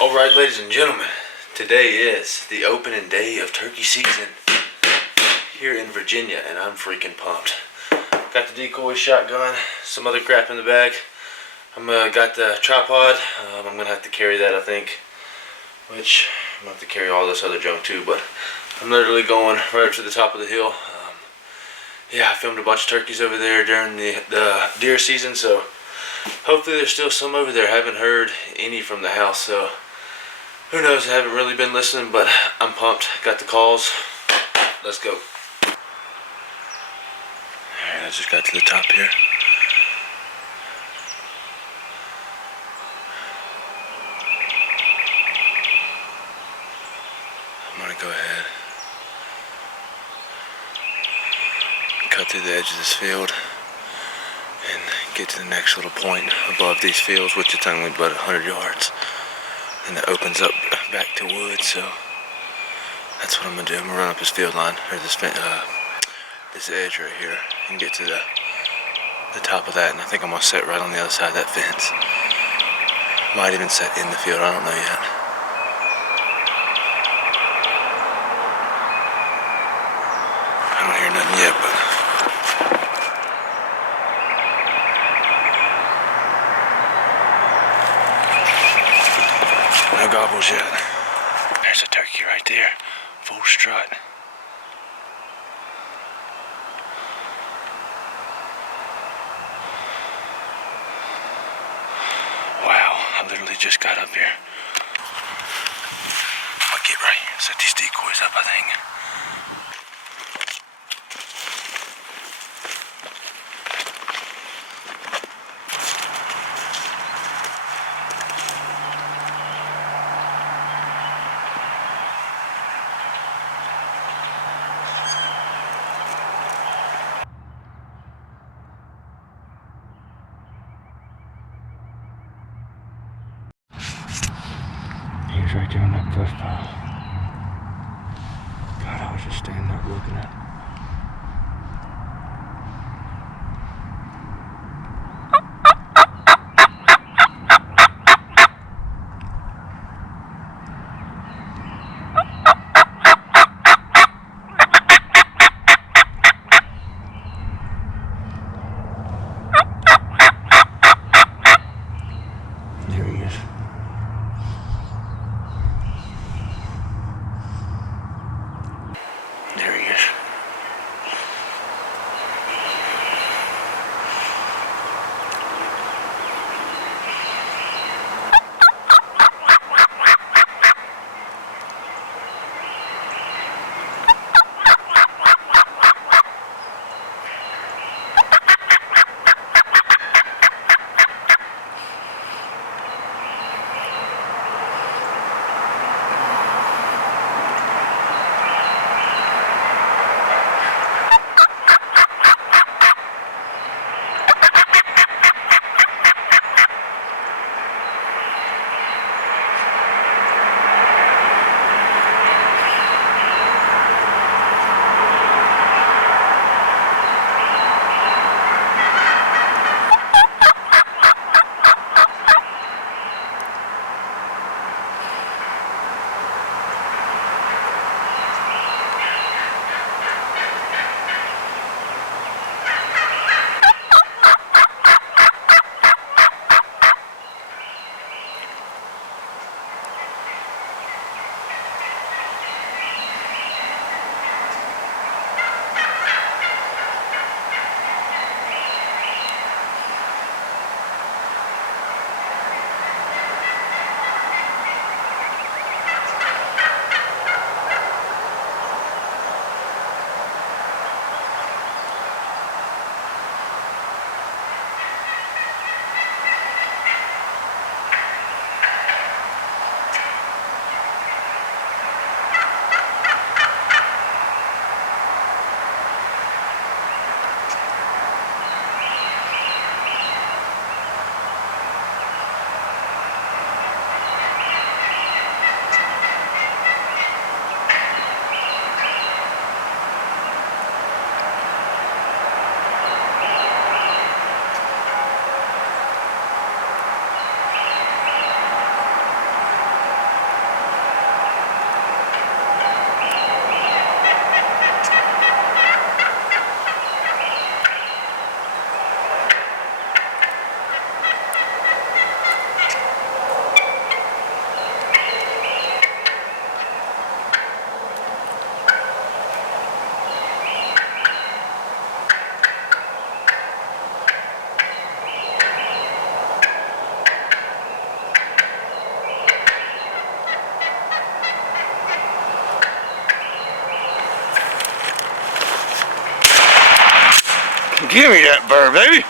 Alright, ladies and gentlemen, today is the opening day of turkey season here in Virginia, and I'm freaking pumped. Got the decoy, shotgun, some other crap in the bag. Got the tripod. I'm gonna have to carry that, I think, which I'm gonna have to carry all this other junk too, but I'm literally going right up to the top of the hill. Yeah, I filmed a bunch of turkeys over there during the deer season, so hopefully there's still some over there. I haven't heard any from the house, so who knows. I haven't really been listening, but I'm pumped. Got the calls. Let's go. Alright, I just got to the top here. I'm gonna go ahead, cut through the edge of this field and get to the next little point above these fields, which is only about 100 yards, and it opens up back to woods. So that's what I'm gonna do. I'm gonna run up this field line, or this edge right here, and get to the top of that, and I think I'm gonna set right on the other side of that fence. Might even set in the field, I don't know yet. I don't hear nothing yet, but no gobbles yet. There's a turkey right there, full strut. Wow, I literally just got up here. I'll get right here and set these decoys up, I think. He was right there on that cliff pile. God, I was just standing there looking at him. There he is. There he is. Give me that bird, baby.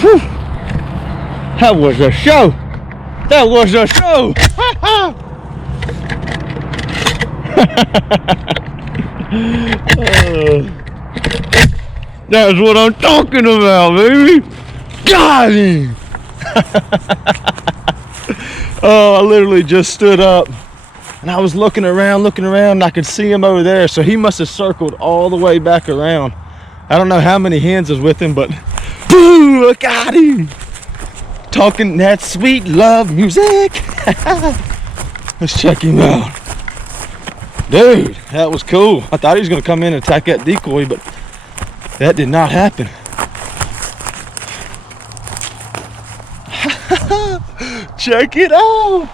Whew. That was a show. That was a show. That's what I'm talking about, baby. Got him. Oh, I literally just stood up and I was looking around, and I could see him over there. So he must have circled all the way back around. I don't know how many hens was with him, but boo, I got him. Talking that sweet love music. Let's check him out. Dude, that was cool. I thought he was gonna come in and attack that decoy, but that did not happen. Check it out.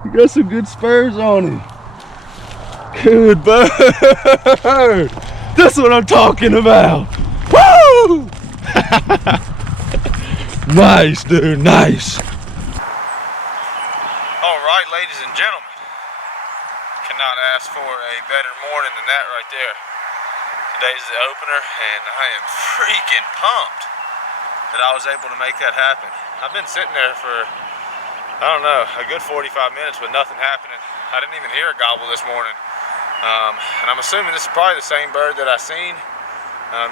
You got some good spurs on him. Good bird. That's what I'm talking about. Woo! Nice, dude, nice. All right, ladies and gentlemen. Cannot ask for a better morning than that right there. Today's the opener, and I am freaking pumped that I was able to make that happen. I've been sitting there for, I don't know, a good 45 minutes with nothing happening. I didn't even hear a gobble this morning. And I'm assuming this is probably the same bird that I seen.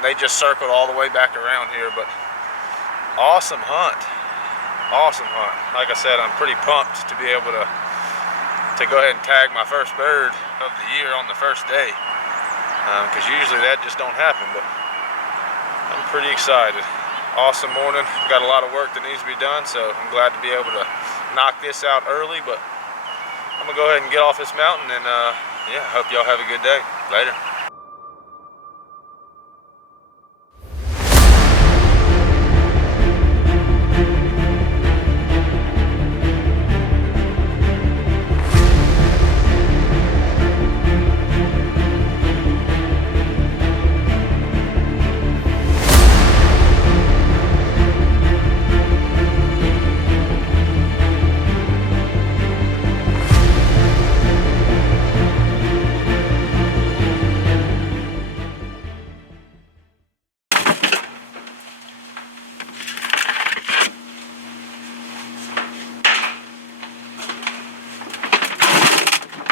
They just circled all the way back around here, but awesome hunt. Awesome hunt. Like I said, I'm pretty pumped to be able to go ahead and tag my first bird of the year on the first day. Because usually that just don't happen, but I'm pretty excited. Awesome morning. Got a lot of work that needs to be done, so I'm glad to be able to knock this out early, but I'm gonna go ahead and get off this mountain, and yeah, hope y'all have a good day. Later.